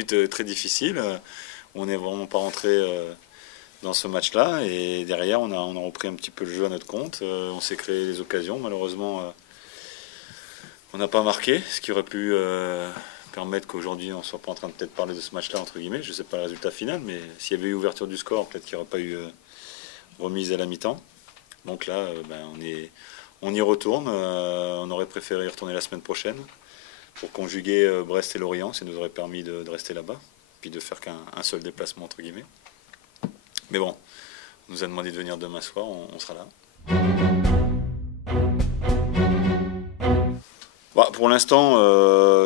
minutes très difficiles. On n'est vraiment pas rentré dans ce match-là. Et derrière, on a repris un petit peu le jeu à notre compte. On s'est créé les occasions. Malheureusement, on n'a pas marqué, ce qui aurait pu permettre qu'aujourd'hui on ne soit pas en train de peut-être parler de ce match-là, entre guillemets. Je ne sais pas le résultat final, mais s'il y avait eu ouverture du score, peut-être qu'il n'y aurait pas eu remise à la mi-temps. Donc là, on y retourne. On aurait préféré y retourner la semaine prochaine pour conjuguer Brest et Lorient. Ça nous aurait permis de rester là-bas, puis de faire qu'un seul déplacement, entre guillemets. Mais bon, on nous a demandé de venir demain soir, on sera là. Bah, pour l'instant,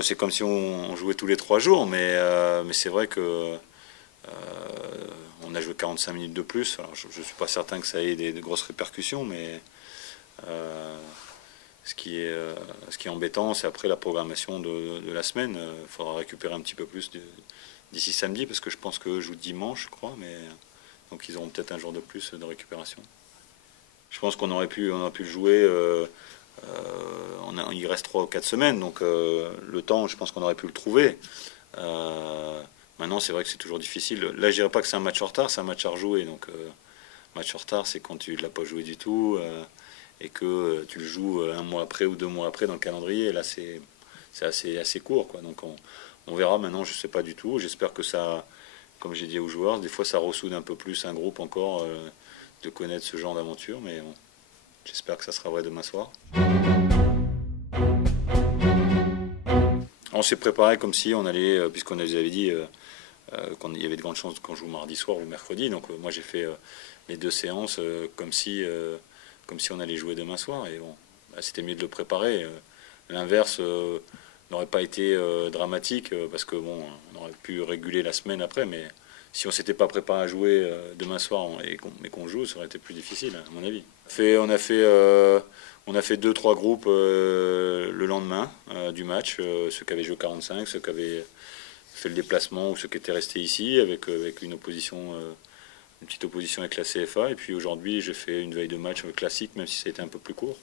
c'est comme si on jouait tous les 3 jours, mais c'est vrai que on a joué 45 minutes de plus. Alors, je ne suis pas certain que ça ait de grosses répercussions, mais ce qui est embêtant, c'est après la programmation de la semaine. Il faudra récupérer un petit peu plus d'ici samedi, parce que je pense qu'eux jouent dimanche, je crois, donc ils auront peut-être un jour de plus de récupération. Je pense qu'on aurait pu le jouer. Il reste 3 ou 4 semaines, donc le temps, je pense qu'on aurait pu le trouver. Maintenant, c'est vrai que c'est toujours difficile. Là, je dirais pas que c'est un match en retard, c'est un match à rejouer. Donc, match en retard, c'est quand tu ne l'as pas joué du tout et que tu le joues 1 mois après ou 2 mois après dans le calendrier. Et là, c'est assez court, quoi. Donc, on verra. Maintenant, je ne sais pas du tout. J'espère que ça, comme j'ai dit aux joueurs, des fois, ça ressoude un peu plus un groupe encore de connaître ce genre d'aventure. Mais bon, j'espère que ça sera vrai demain soir. On s'est préparé comme si on allait, puisqu'on nous avait dit qu'il y avait de grandes chances qu'on joue mardi soir ou mercredi. Donc moi j'ai fait les 2 séances comme si on allait jouer demain soir. Et bon, bah, c'était mieux de le préparer. L'inverse n'aurait pas été dramatique parce que bon, on aurait pu réguler la semaine après. Mais si on s'était pas préparé à jouer demain soir mais qu'on joue, ça aurait été plus difficile à mon avis. On a fait 2-3 groupes le lendemain du match, ceux qui avaient joué 45, ceux qui avaient fait le déplacement ou ceux qui étaient restés ici avec une petite opposition avec la CFA. Et puis aujourd'hui, j'ai fait une veille de match classique, même si ça a été un peu plus court.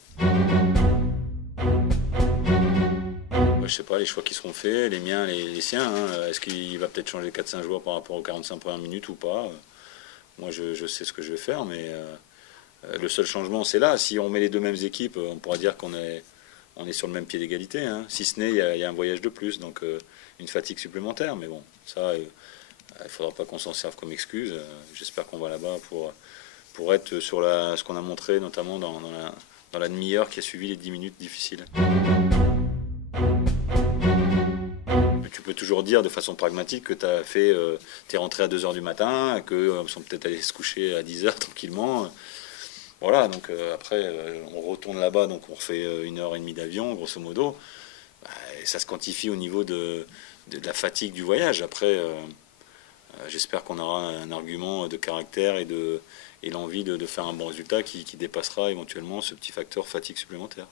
Je sais pas les choix qui seront faits, les miens, les siens. Hein. Est-ce qu'il va peut-être changer 4-5 joueurs par rapport aux 45 premières minutes ou pas? Moi, je sais ce que je vais faire, mais le seul changement, c'est là. Si on met les 2 mêmes équipes, on pourra dire qu'on est sur le même pied d'égalité. Hein. Si ce n'est, il y a un voyage de plus, donc une fatigue supplémentaire. Mais bon, ça, il ne faudra pas qu'on s'en serve comme excuse. J'espère qu'on va là-bas pour être sur ce qu'on a montré, notamment dans la demi-heure qui a suivi les 10 minutes difficiles. Tu peux toujours dire de façon pragmatique que tu es rentré à 2h du matin, qu'ils sont peut-être allés se coucher à 10h tranquillement. Voilà, donc après, on retourne là-bas, donc on refait 1h30 d'avion, grosso modo. Et ça se quantifie au niveau de la fatigue du voyage. Après, j'espère qu'on aura un argument de caractère et l'envie de faire un bon résultat qui dépassera éventuellement ce petit facteur fatigue supplémentaire.